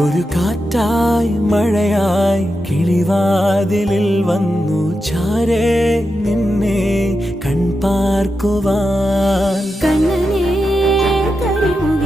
ഒരു കാറ്റായി മഴയായി കിളിവാതിലിൽ വന്നു ചാരേ നിന്നെ കൺപാർക്കുവാൻ. കണ്ണനേ കരിമുകിൽ